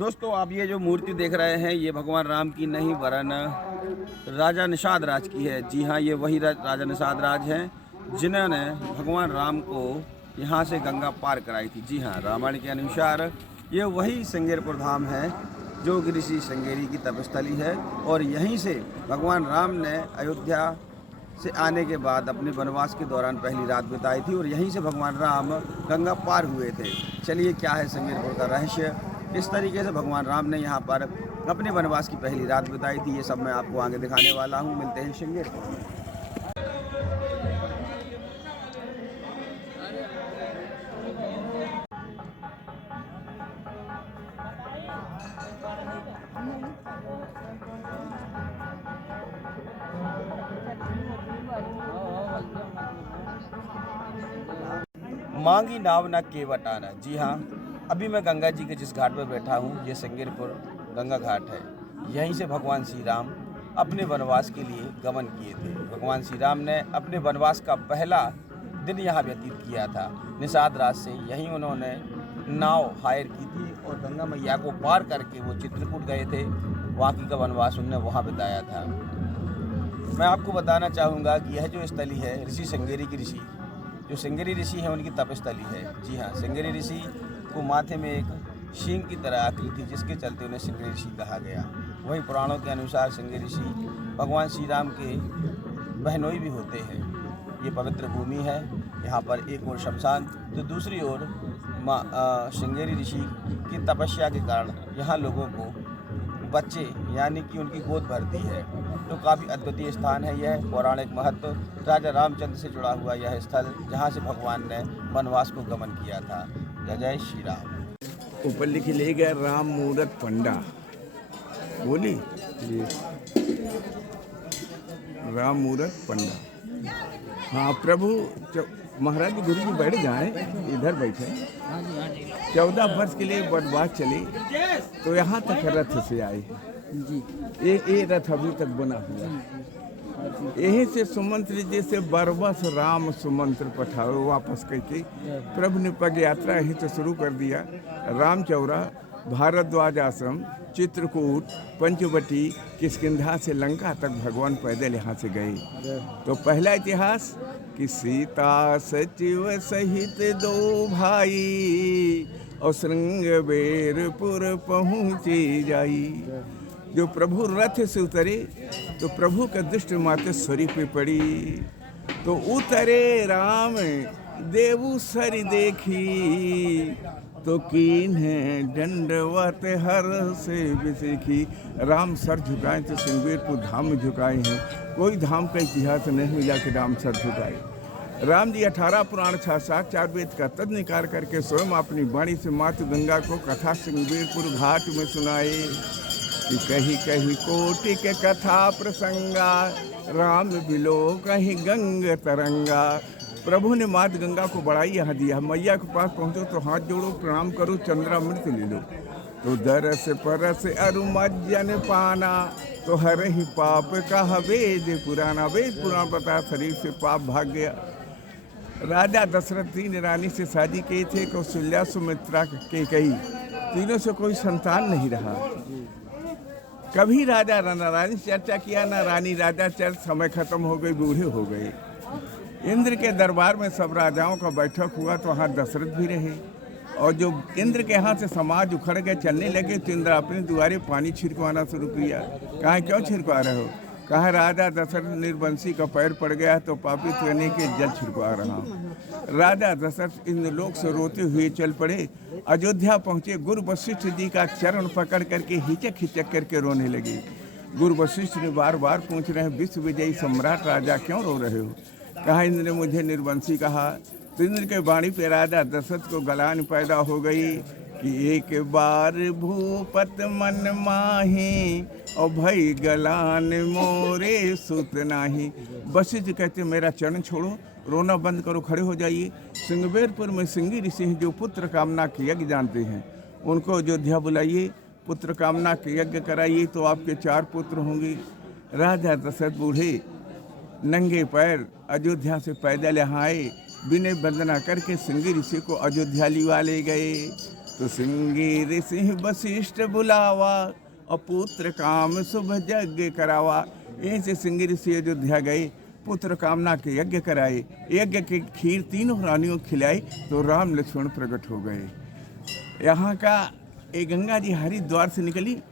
दोस्तों आप ये जो मूर्ति देख रहे हैं ये भगवान राम की नहीं वरन राजा निषाद राज की है। जी हाँ, ये वही राजा निषाद राज हैं जिन्होंने भगवान राम को यहाँ से गंगा पार कराई थी। जी हाँ, रामायण के अनुसार ये वही श्रृंगेरपुर धाम है जो कि ऋषि श्रृंगेरी की तपस्थली है और यहीं से भगवान राम ने अयोध्या से आने के बाद अपने वनवास के दौरान पहली रात बिताई थी और यहीं से भगवान राम गंगा पार हुए थे। चलिए, क्या है श्रृंगेरपुर का रहस्य, किस तरीके से भगवान राम ने यहाँ पर अपने वनवास की पहली रात बिताई थी, ये सब मैं आपको आगे दिखाने वाला हूँ। मिलते हैं श्रृंगेरपुर में। मांगी नाव न केवट आना। जी हाँ, अभी मैं गंगा जी के जिस घाट पर बैठा हूँ ये श्रृंगेरपुर गंगा घाट है। यहीं से भगवान श्री राम अपने वनवास के लिए गमन किए थे। भगवान श्री राम ने अपने वनवास का पहला दिन यहाँ व्यतीत किया था। निषाद राज से यहीं उन्होंने नाव हायर की थी और गंगा मैया को पार करके वो चित्रकूट गए थे। बाकी का वनवास उन्होंने वहाँ बिताया था। मैं आपको बताना चाहूँगा कि यह जो स्थली है ऋषि श्रृंगेरी की ऋषि जो श्रृंगेरी ऋषि है उनकी तपस्थली है। जी हाँ, श्रृंगेरी ऋषि को माथे में एक शींग की तरह आकृति थी जिसके चलते उन्हें श्रृंगेरी ऋषि कहा गया। वहीं पुराणों के अनुसार श्रृंगेरी ऋषि भगवान श्री राम के बहनोई भी होते हैं। ये पवित्र भूमि है, यहाँ पर एक ओर शमशान तो दूसरी ओर श्रृंगेरी ऋषि की तपस्या के कारण यहाँ लोगों को बच्चे यानी कि उनकी गोद भरती है। तो काफ़ी अद्वितीय स्थान है यह। पौराणिक महत्व राजा रामचंद्र से जुड़ा हुआ यह स्थल जहाँ से भगवान ने वनवास को गमन किया था। जय जय श्री राम। ऊपर लिख ले गया राम मूरत पंडा। बोली जी, राम मूरत पंडा। हाँ प्रभु, महाराज जी गुरु जी बैठ जाए, इधर बैठे। 14 वर्ष के लिए वनवास चले तो यहाँ तक रथ से आए जी। ये रथ अभी तक बना हुआ। यहीं से सुमंत्र जी से बरबस राम सुमंत्र पठाओ वापस करके प्रभु ने पग यात्रा यहीं से शुरू कर दिया। रामचौरा, भारद्वाज आश्रम, चित्रकूट, पंचवटी, किष्किंधा से लंका तक भगवान पैदल यहाँ से गए। तो पहला इतिहास कि सीता सचिव सहित 2 भाई और श्रृंगेरपुर पहुँची जाई। जो प्रभु रथ से उतरे तो प्रभु का दृष्टि मातेश्वरी पे पड़ी। तो उतरे राम देवु सरी देखी तो कीन है दंडवत हर से विसेखी। राम सर झुकाए तो श्रृंगेरपुर धाम में झुकाए हैं। कोई धाम का इतिहास नहीं मिला कि राम सर झुकाए। राम जी 18 पुराण 6 शास्त्र 4 वेद का तद निकाल करके स्वयं अपनी वाणी से मातु गंगा को कथा श्रृंगेरपुर घाट में सुनाए कि कहीं कहीं कोटि के कथा प्रसंगा राम बिलो कहीं गंग तरंगा। प्रभु ने मात गंगा को बढ़ाई यहाँ दिया। मैया के पास पहुँचो तो हाथ जोड़ो, प्रणाम करो, चंद्रामृत ले लो। तो दरस परस अरुमज्जन पाना तो हर ही पाप का वेद पुराना। वेद पुराण बता शरीर से पाप भाग गया। राजा दशरथ 3 रानी से शादी किए थे, कौशल्या, सुमित्रा, कैकेयी। तीनों से कोई संतान नहीं रहा। कभी राजा रानी चर्चा किया ना रानी राजा चर्चा। समय खत्म हो गई, बूढ़े हो गए। इंद्र के दरबार में सब राजाओं का बैठक हुआ तो वहाँ दशरथ भी रहे। और जो इंद्र के यहाँ से समाज उखड़ गए, चलने लगे तो इंद्र अपने द्वारे पानी छिड़कवाना शुरू किया। कहा क्यों छिड़कवा रहे हो? कहा राजा दशरथ निर्वंशी का पैर पड़ गया तो पापी रहने के जल छिड़कवा रहा हूँ। राजा दशरथ इंद्रलोक से रोते हुए चल पड़े। अयोध्या पहुँचे, गुरु वशिष्ठ जी का चरण पकड़ करके हिचक हिचक करके रोने लगे। गुरु वशिष्ठ ने बार बार पूछ रहे हैं, विश्व विजयी सम्राट राजा क्यों रो रहे हो? कहा इंद्र ने मुझे निर्वंशी कहा। तो इंद्र के वाणी पे राजा दशरथ को गलान पैदा हो गई कि एक बार भूपत मन माही और भई गलान मोरे सुत नाही। वशिष्ठ कहते मेरा चरण छोड़ो, रोना बंद करो, खड़े हो जाइए। श्रृंगेरपुर में श्रृंगी ऋषि हैं जो पुत्र कामना के यज्ञ जानते हैं, उनको अयोध्या बुलाइए, पुत्र कामना के यज्ञ कराइए तो आपके 4 पुत्र होंगे। राजा दशरथ बूढ़े नंगे पैर अयोध्या से पैदल यहाँ आए, विनय वंदना करके श्रृंगी ऋषि को अयोध्या लिवा ले गए। तो सिंगीर सिंह वशिष्ठ बुलावा और पुत्र काम शुभ यज्ञ करावा। ऐसे सिंगीर सिंह अयोध्या गए, पुत्र कामना के यज्ञ कराए, यज्ञ की खीर तीनों रानियों को खिलाई तो राम लक्ष्मण प्रकट हो गए। यहाँ का एक गंगा जी हरिद्वार से निकली,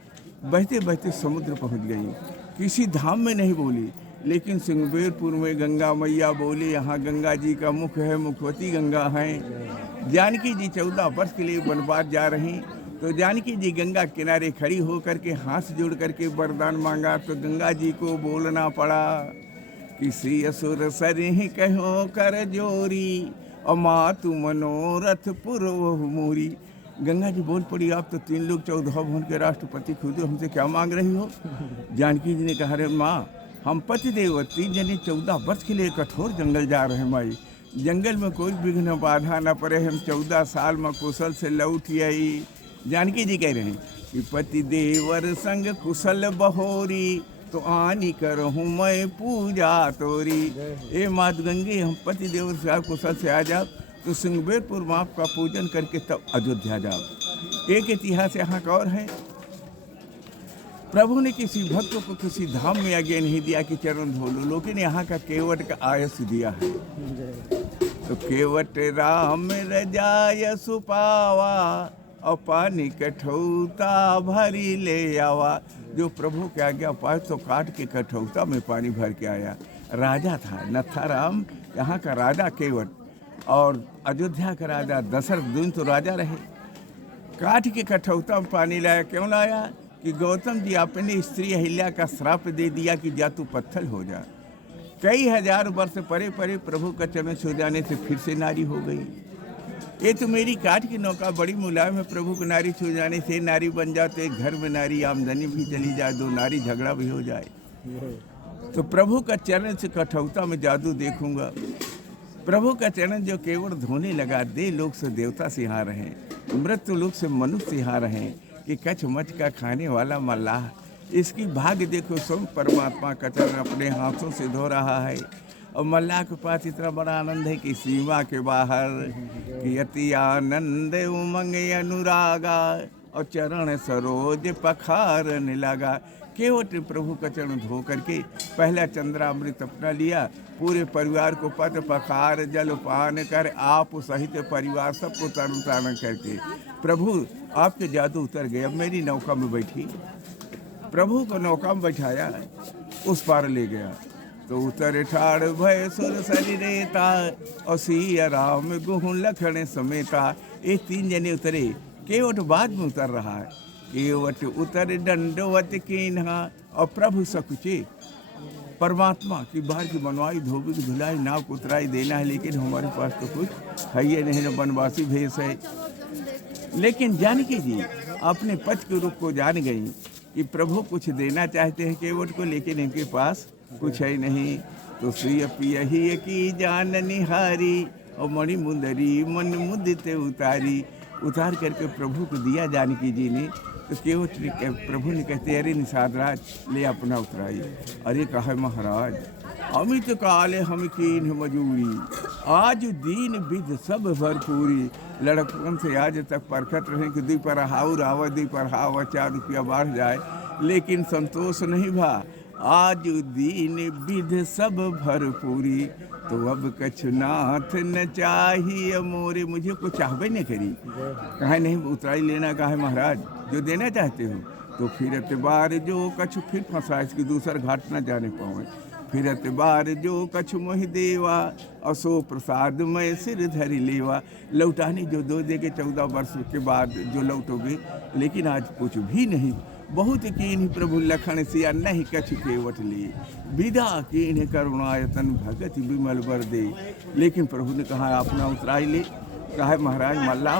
बहते बहते समुद्र पहुँच गई। किसी धाम में नहीं बोली, लेकिन सिंगबेरपुर में गंगा मैया बोली, यहाँ गंगा जी का मुख है, मुखवती गंगा है। जानकी जी 14 वर्ष के लिए वनवास जा रही, तो जानकी जी गंगा किनारे खड़ी हो करके हाथ जोड़ करके वरदान मांगा, तो गंगा जी को बोलना पड़ा, किसी असुर सरिह कहो कर जोरी, और मातु मनोरथ पूर्व मोरी। गंगा जी बोल पड़ी, आप तो 3 लोग 14 भुवन के राष्ट्रपति खुद, हमसे क्या मांग रही हो? जानकी जी ने कहा, अरे माँ, हम पति देव 3 जने 14 वर्ष के लिए कठोर जंगल जा रहे हैं माई। जंगल में कोई विघ्न बाधा न पड़े, हम 14 साल में कुशल से लौट आई। जानकी जी कह रहे हैं कि पति देवर संग कुशल बहोरी, तो आनी करहूँ मैं पूजा तोरी। ए मात गंगे, हम पति देवर से कुशल से आ जाओ, तो सिंगबेरपुर माँ का पूजन करके तब अयोध्या जाओ। एक इतिहास यहाँ का और है, प्रभु ने किसी भक्त को किसी धाम में आगे नहीं दिया कि चरण धो लो, लेकिन यहाँ का केवट का आयस दिया है। तो केवट राम रजाय सुपावा, और पानी कठौता भरी ले आवा। जो प्रभु के आज्ञा पाए तो काट के कठौता में पानी भर के आया। राजा था नथाराम, यहाँ का राजा केवट, और अयोध्या का राजा दशरथ दिन तो राजा रहे। काट के कठौता में पानी लाया, क्यों लाया? कि गौतम जी अपनी स्त्री अहिल्या का श्राप दे दिया कि जा तू पत्थर हो जा। कई हजार वर्ष परे परे प्रभु का चरण छू जाने से फिर से नारी हो गई। ये तो मेरी काठ की नौका बड़ी मुलायम है, प्रभु को नारी छू जाने से नारी बन जाते, एक घर में नारी आमदनी भी चली जाए, 2 नारी झगड़ा भी हो जाए। तो प्रभु का चरण से कठौता में जादू देखूंगा। प्रभु का चरण जो केवल धोने लगा, दे लोग से देवता सिहा रहे, मृत्यु लोग से मनुष्य सिहा रहे, कि कछ मच का खाने वाला मल्लाह, इसकी भाग्य देखो, सब परमात्मा का चरण अपने हाथों से धो रहा है। और मल्लाह के पास इतना बड़ा आनंद है कि सीमा के बाहर, कि अति आनंद उमंग अनुरागा, और चरण सरोज पखारने लगा। केवट प्रभु का चरण धो करके पहला चंद्रामृत अपना लिया, पूरे परिवार को पद पखार जल पान कर, आप सहित परिवार सबको तरण तारण करके, प्रभु आपके जादू उतर गए। अब मेरी नौका में बैठी, प्रभु को नौका में बैठाया, उस पार ले गया। तो उतर ठाड़ भय सुर सरिता, और सिया राम गुहु लखन समेता। ये 3 जने उतरे, केवट बाद में उतर रहा है। केवट उतर दंडवत कीन्हा, और प्रभु सकुचे, परमात्मा की बाहर की बनवाई धोबी की धुलाई नाव को उतराई देना है, लेकिन हमारे पास तो कुछ है ये नहीं, न बनवासी भेष है। लेकिन जानकी जी अपने पति के रूप को जान गई कि प्रभु कुछ देना चाहते हैं केवट को, लेकिन इनके पास कुछ है नहीं। तो सुय पियहि की जान निहारी, और मणि मुंदरी मन मुदित उतारी। उतार करके प्रभु को दिया जानकी जी ने। तो केवट ने, प्रभु ने कहते, अरे निषाद राज ले अपना उतराई। अरे कहा महाराज, अमित काले हम कीन मजूरी, आज दीन विध सब भरपूरी। लड़कपन से आज तक परखत रहे कि 2 पर हाउर आवा, 2 पर हावा, 4 रुपया बढ़ जाए, लेकिन संतोष नहीं भा। आज दीन विध सब भरपूरी, तो अब कछुनाथ न चाहिए मोरे। मुझे कुछ चाहबे नहीं करी, कहा नहीं उतराई लेना, कहा महाराज जो देना चाहते हो। तो फिर एतबार जो कछु फिर फंसा, इसकी दूसर घाट न जाने पावे। फिर एतबार जो कछु मोहि देवा, असो प्रसाद में सिर धरि लेवा। लौटानी जो 2 दे के 14 वर्ष के बाद जो लौटोगे, लेकिन आज कुछ भी नहीं। बहुत कीन्ह प्रभु लखन सिया, नहीं कछु केवट लिए। विदा कीन्ह करुणायतन, भगत विमल बर दे। लेकिन प्रभु ने कहा अपना उतराई ले। कहा महाराज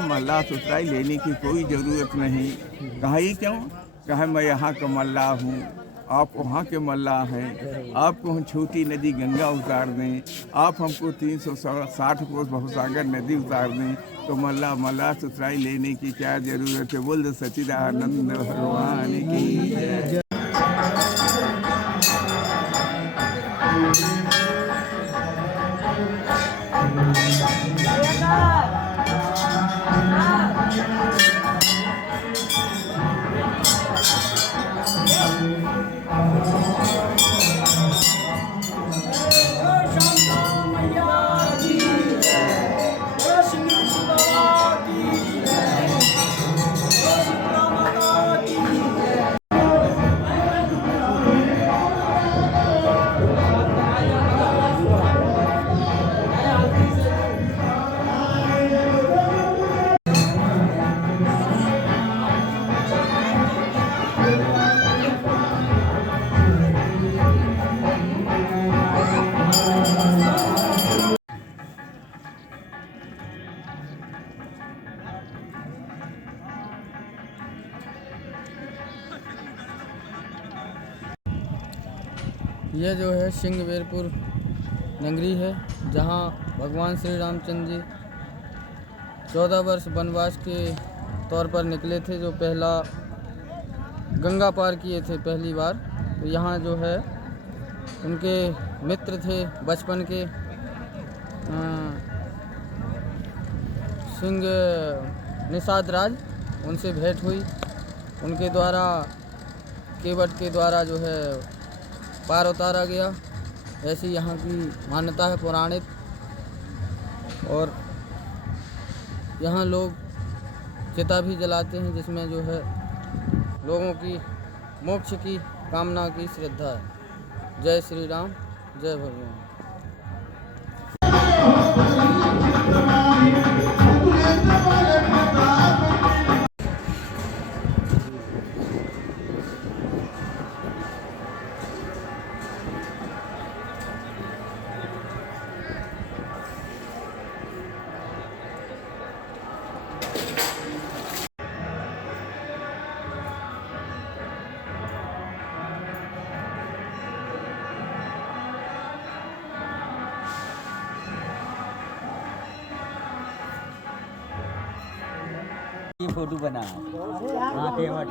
मल्लाह तो उतराई लेने की कोई ज़रूरत नहीं। कहा ये क्यों? कहा मैं यहाँ का मल्लाह हूँ, आप वहाँ के मल्लाह हैं, आपको हम छोटी नदी गंगा उतार दें, आप हमको 360 कोस भवसागर नदी उतार दें, तो मल्लाह सुतराई लेने की क्या जरूरत है। बोल सच्चिदानंद भगवान की जय। Yeah. यह जो है सिंगवेरपुर नगरी है, जहाँ भगवान श्री रामचंद्र जी 14 वर्ष वनवास के तौर पर निकले थे, जो पहला गंगा पार किए थे पहली बार। तो यहाँ जो है उनके मित्र थे बचपन के, सिंह निषाद राज, उनसे भेंट हुई। उनके द्वारा केवट के द्वारा जो है पार उतारा गया, ऐसी यहाँ की मान्यता है पौराणिक। और यहाँ लोग चिता भी जलाते हैं, जिसमें जो है लोगों की मोक्ष की कामना की श्रद्धा है। जय श्री राम, जय भगवान। ये फोटो बना है हाँ केवट